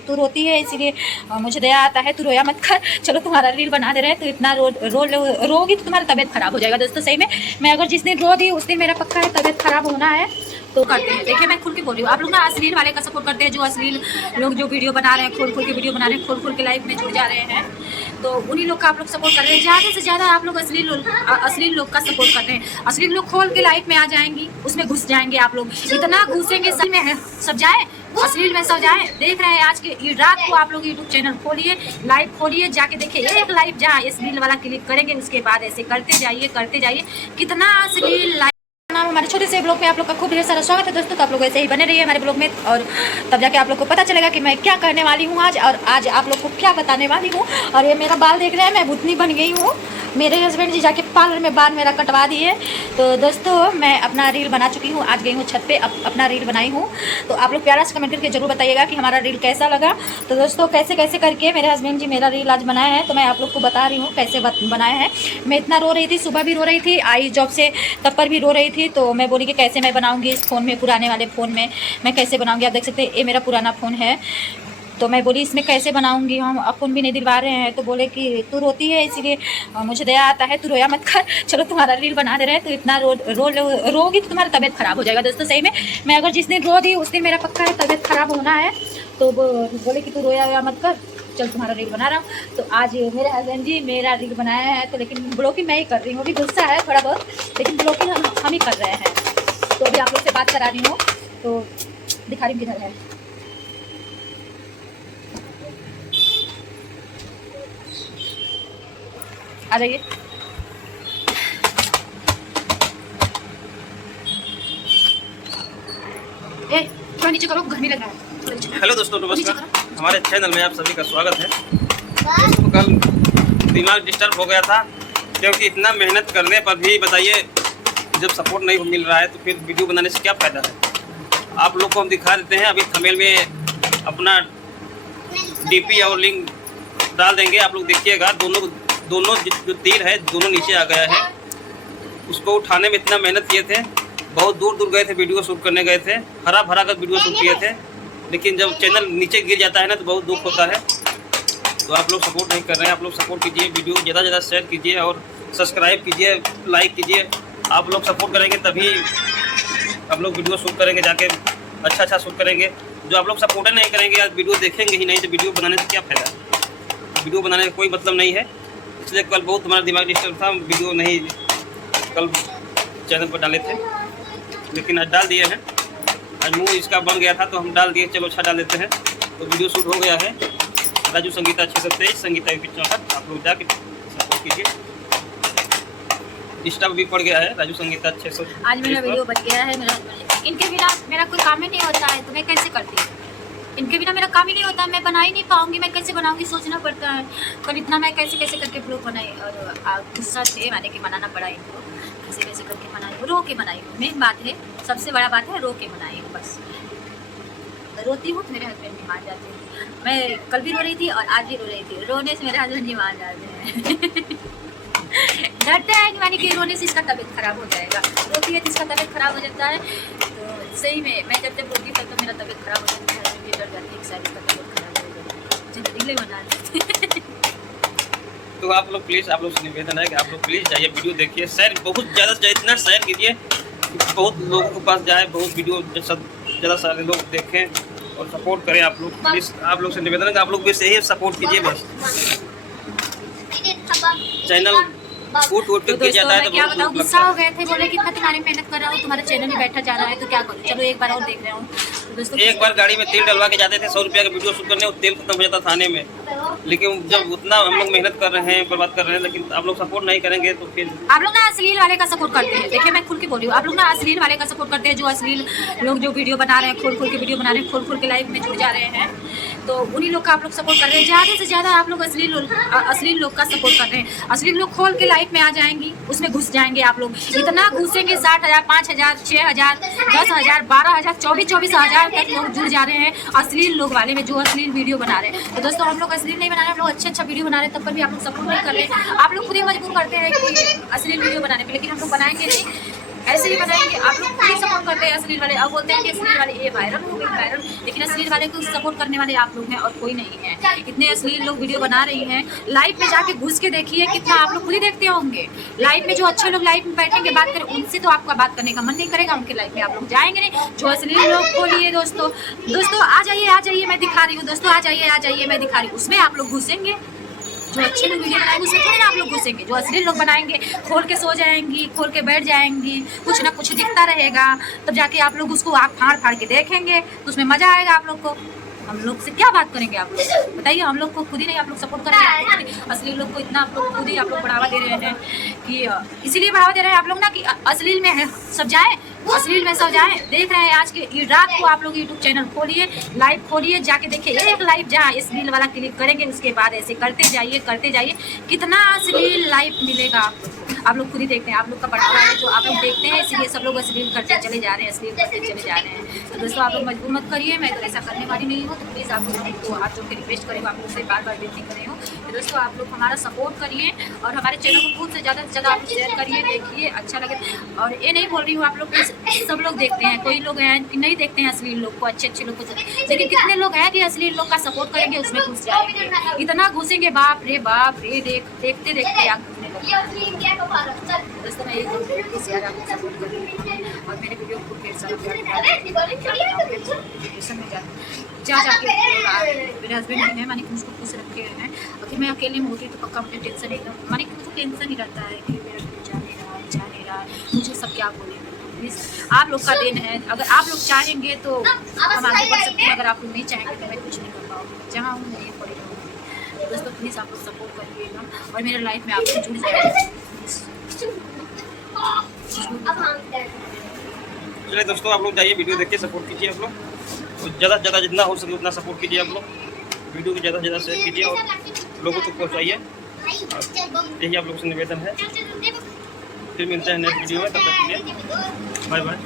तू रोती है इसीलिए मुझे दया आता है, तू रोया मत कर, चलो तुम्हारा रील बना दे रहे हैं, तो इतना रोगी तो तुम्हारा तबीयत खराब हो जाएगा। दोस्तों सही में मैं अगर जिस दिन रो दी उस दिन मेरा पक्का है तबीयत खराब होना है, तो करते हैं। देखिए मैं खुल के बोल रही हूँ, आप लोग ना अश्लील वाले का सपोर्ट करते हैं, जो अश्लील लोग जो वीडियो बना रहे हैं, खोल के वीडियो बना रहे हैं, खोल के लाइव में जुड़ जा रहे हैं, तो उन्हीं लोग का आप लोग सपोर्ट कर रहे हैं। ज़्यादा से ज़्यादा आप लोग अश्लील लोग का सपोर्ट कर रहे हैं। अश्लील लोग खोल के लाइव में आ जाएंगी, उसमें घुस जाएंगे आप लोग, इतना घुसेंगे सही में सब जाए, अश्लील में सब जाए। देख रहे हैं आज के रात को आप लोग यूट्यूब चैनल खोलिए, लाइव खोलिए, जाके देखिए एक लाइव जहाँ अश्लील वाला क्लिक करेंगे, उसके बाद ऐसे करते जाइए, कितना अश्लील लाइव। हमारे छोटे से ब्लॉग में आप लोग का खूब ढेर सारा स्वागत है दोस्तों। तो आप लोग ऐसे ही बने रहिए हमारे ब्लॉग में, और तब जाके आप लोग को पता चलेगा कि मैं क्या करने वाली हूँ आज, और आज आप लोग को क्या बताने वाली हूँ। और ये मेरा बाल देख रहे हैं, मैं भूतनी बन गई हूँ। मेरे हस्बैंड जी जाके पार्लर में बाल मेरा कटवा दिए। तो दोस्तों मैं अपना रील बना चुकी हूँ, आज गई हूँ छत पे, अपना रील बनाई हूँ। तो आप लोग प्यारा से कमेंट करके जरूर बताइएगा कि हमारा रील कैसा लगा। तो दोस्तों कैसे करके मेरे हस्बैंड जी मेरा रील आज बनाया है, तो मैं आप लोग को बता रही हूँ कैसे बनाया है। मैं इतना रो रही थी, सुबह भी रो रही थी, आई जॉब से तब पर भी रो रही थी। तो मैं बोली कि कैसे मैं बनाऊँगी इस फ़ोन में, पुराने वाले फ़ोन में मैं कैसे बनाऊँगी। आप देख सकते हैं ये मेरा पुराना फ़ोन है, तो मैं बोली इसमें कैसे बनाऊंगी, हम अपन भी नहीं दिलवा रहे हैं। तो बोले कि तू रोती है इसीलिए मुझे दया आता है, तू रोया मत कर, चलो तुम्हारा रील बना दे रहे हैं, तो इतना रोगी तो तुम्हारा तबीयत खराब हो जाएगा। दोस्तों सही में मैं अगर जिस दिन रो दी उस दिन मेरा पक्का है तबीयत खराब होना है, तो बोले कि तू रोया मत कर, चल तुम्हारा रील बना रहा हूँ। तो आज मेरे हस्बैंड जी मेरा रील बनाया है, तो लेकिन ब्लॉगिंग मैं ही कर रही हूँ, अभी गुस्सा है थोड़ा बहुत, लेकिन ब्लॉगिंग हम ही कर रहे हैं। तो अभी आप लोग से बात करा रही हूँ, तो दिखा रही हूँ किधर है। आ जाइए। नीचे करो, गर्मी लग रहा है। हेलो दोस्तों, नमस्कार। हमारे चैनल में आप सभी का स्वागत है। दोस्तों कल दिमाग डिस्टर्ब हो गया था, क्योंकि इतना मेहनत करने पर भी बताइए जब सपोर्ट नहीं मिल रहा है तो फिर वीडियो बनाने से क्या फ़ायदा है। आप लोग को हम दिखा देते हैं, अभी थंबनेल में अपना डीपी और लिंक डाल देंगे, आप लोग देखिएगा। दोनों जो तीर है दोनों नीचे आ गया है। उसको उठाने में इतना मेहनत किए थे, बहुत दूर गए थे, वीडियो शूट करने गए थे, हरा भरा कर वीडियो शूट किए थे, लेकिन जब चैनल नीचे गिर जाता है ना तो बहुत दुख होता है। तो आप लोग सपोर्ट नहीं कर रहे हैं, आप लोग सपोर्ट कीजिए, वीडियो ज़्यादा से ज़्यादा शेयर कीजिए और सब्सक्राइब कीजिए, लाइक कीजिए। आप लोग सपोर्ट करेंगे तभी आप लोग वीडियो शूट करेंगे, जाके अच्छा शूट करेंगे। जो आप लोग सपोर्ट नहीं करेंगे, आज वीडियो देखेंगे ही नहीं, तो वीडियो बनाने से क्या फ़ायदा। वीडियो बनाने का कोई मतलब नहीं है। इसलिए कल बहुत हमारा दिमाग डिस्टर्ब था, वीडियो नहीं कल चैनल पर डाले थे, लेकिन आज डाल दिए हैं। आज मुंह इसका बन गया था तो हम डाल दिए, चलो अच्छा डाल देते हैं। तो वीडियो शूट हो गया है। राजू संगीता 623 संगीता यूपी 64, आप लोग जाके सपोर्ट कीजिए। डिस्टर्ब भी पड़ गया है राजू संगीता 600। आज मेरा वीडियो बच गया है। इनके बिना मेरा कोई काम ही नहीं होता है, तो मैं कैसे करती हूँ। इनके बिना मेरा काम ही नहीं होता, मैं बना ही नहीं पाऊंगी, मैं कैसे बनाऊंगी, सोचना पड़ता है। कल इतना मैं कैसे करके ब्लॉग बनाई, और गुस्सा से मैंने कि मनाना पड़ा इनको, कैसे करके बनाई हूँ, रो के बनाई हूँ। मेन बात है, सबसे बड़ा बात है, रो के बनाई हूँ। बस रोती हूँ तो मेरे हस्बैंड भी मान जाते हैं। मैं कल भी रो रही थी और आज भी रो रही थी, रोने से मेरे हस्बैंड जी मान जाते हैं। डरते हैं कि मानी कि रोने से इसका तबीयत खराब हो जाएगा, रोती है तो इसका तबीयत खराब हो जाता है। तो सही में मैं जब रोती तब तो मेरा तबीयत खराब हो जाता है, डर जाती है, शायद इसका तबीयत खराब हो जाएगा, जिंदगी बना देते। तो आप लोग प्लीज़, आप लोग से निवेदन है कि आप लोग प्लीज़ जाइए, वीडियो देखिए, शेयर बहुत ज़्यादा से इतना शेयर कीजिए कि बहुत लोगों के पास जाए, बहुत वीडियो ज़्यादा सारे लोग देखें और सपोर्ट करें। आप लोग प्लीज़, आप लोग से निवेदन है कि आप लोग भी सही सपोर्ट कीजिए। बस चैनल उठ के गिर जाता है तो क्या बताऊँ, गुस्सा हो गए थे, बोले कि इतना तुम्हारी मेहनत कर रहा हूँ, तुम्हारा चैनल में बैठा जा रहा है, तो क्या करूँ, चलो एक बार और देख रहा हूँ। दोस्तों एक बार गाड़ी में तेल डलवा के जाते थे 100 रुपया का वीडियो शूट करने, वो तेल खत्म हो जाता थाने में। लेकिन जब उतना हम लोग मेहनत कर रहे हैं, बर्बाद कर रहे हैं, लेकिन आप लोग सपोर्ट नहीं करेंगे तो फिर आप लोग ना अश्लील वाले का सपोर्ट करते हैं। देखिए मैं खुल के बोल रही हूँ, आप लोग ना अश्लील वाले का सपोर्ट करते हैं, जो अश्लील लोग जो वीडियो बना रहे हैं, खोल के वीडियो बना रहे हैं, खोल के लाइव में जुड़ जा रहे हैं, तो उन्हीं लोग का आप लोग सपोर्ट कर रहे हैं। ज़्यादा से ज़्यादा आप लोग अश्लील लोग का सपोर्ट कर रहे हैं। अश्लील लोग खोल के लाइव में आ जाएंगी, उसमें घुस जाएंगे आप लोग, इतना घुसेंगे 60,000 5,000 6,000 10,000 12,000 24,000 तक लोग जुड़ जा रहे हैं अश्लील लोग वाले में, जो अश्लील वीडियो बना रहे हैं। तो दोस्तों हम लोग अश्लील नहीं बना रहे, हम लोग अच्छा वीडियो बना रहे हैं, तब पर भी आप लोग सपोर्ट नहीं कर रहे हैं। आप लोग खुद ही मजबूर करते हैं कि अश्लील वीडियो बनाने में, लेकिन हम लोग बनाएंगे नहीं। ऐसे ही बनाएंगे। आप लोग खुद ही सपोर्ट करते हैं अश्लील वाले, अब बोलते हैं कि अश्लील वाले ये वायरल हो गई वायरल, लेकिन अश्लील वाले को सपोर्ट करने वाले आप लोग हैं और कोई नहीं है। इतने अश्लील लोग वीडियो बना रही हैं, लाइव में जाके घुस के देखिए कितना, आप लोग खुद ही देखते होंगे। लाइव में जो अच्छे लोग लाइव में बैठेंगे बात करें, उनसे तो आपका बात करने का मन नहीं करेगा, उनके लाइव में आप लोग जाएंगे नहीं। जो अश्लील लोग बोलिए दोस्तों आ जाइए मैं दिखा रही हूँ दोस्तों, आ जाइए मैं दिखा रही हूँ, उसमें आप लोग घुसेंगे। जो अच्छे लोग वीडियो बनाएंगे उसमें थोड़ी ना आप लोग घुसेंगे। जो अश्लील लोग बनाएंगे खोल के सो जाएंगी, खोल के बैठ जाएंगी, कुछ ना कुछ दिखता रहेगा, तब जाके आप लोग उसको आप फाड़ के देखेंगे तो उसमें मज़ा आएगा आप लोग को। हम लोग से क्या बात करेंगे आप लोग बताइए? हम लोग को खुद ही नहीं आप लोग सपोर्ट करेंगे। अश्लील लोग को इतना आप लोग खुद ही आप लोग बढ़ावा दे रहे हैं कि इसीलिए बढ़ावा दे रहे हैं आप लोग ना कि अश्लील में है सब जाए, अश्लील में सब जाए। देख रहे हैं आज के रात को आप लोग यूट्यूब चैनल खोलिए, लाइव खोलिए, जाके देखिए एक लाइव जहाँ अश्लील वाला क्लिक करेंगे, उसके बाद ऐसे करते जाइए, कितना अश्लील लाइव मिलेगा आप लोग। आप लोग खुद ही देखते हैं, आप लोग का बढ़ावा है जो आप लोग देखते हैं, इसीलिए सब लोग अश्लील करते चले जा रहे हैं, अश्लील करते चले जा रहे हैं। तो दोस्तों आप लोग मजबूर मत करिए, मैं तो ऐसा करने वाली नहीं हूँ। तो प्लीज़ आप लोग को हाथ जोड़ के रिक्वेस्ट करें, आप लोग से बार विनती कर रही हूँ। तो दोस्तों आप लोग हमारा सपोर्ट करिए और हमारे चैनल को खूब से ज़्यादा आप शेयर करिए, देखिए अच्छा लगे। और ये नहीं बोल रही हूँ आप लोग सब लोग देखते हैं, कोई लोग हैं कि नहीं देखते हैं अश्लील लोग को, अच्छे लोग को, लेकिन कितने लोग हैं कि अश्लील लोग का सपोर्ट करेंगे, उसमें घुस जाएंगे, इतना घुसेंगे बाप रे देखते आग घुसने लगेगा। दोस्तों मैं एक शेयर आपको सपोर्ट कर रही हूँ और मेरे वीडियो को ढेर सारा जाके मेरे हस्बैंड भी हैं, मानी कि उसको खुश रखे हैं। और फिर मैं अकेले में होती तो पक्का मुझे टेंशन नहीं, मानी कि मुझे टेंशन ही रहता है कि मेरा वीडियो जा नहीं रहा है, मुझे सब क्या बोलेंगे। प्लीज़ आप लोग का दिन है, अगर आप लोग चाहेंगे तो हम आगे बढ़ सकते हैं, अगर आप लोग नहीं चाहेंगे तो मैं कुछ नहीं कर पाऊँगी, जहाँ हूँ नहीं पड़े रहूँगी। दोस्तों प्लीज़ आप लोग सपोर्ट करिएगा और मेरे लाइफ में आप लोग जुड़ जाइए। चलिए दोस्तों आप लोग जाइए वीडियो देखिए, सपोर्ट कीजिए आप लोग, और ज़्यादा से ज़्यादा जितना हो सके उतना सपोर्ट कीजिए आप लोग, वीडियो को ज़्यादा से ज़्यादा शेयर कीजिए और लोगों तक पहुँचाइए। यही आप लोगों से निवेदन है। फिर मिलते हैं नेक्स्ट वीडियो में, तब तक के लिए बाय बाय।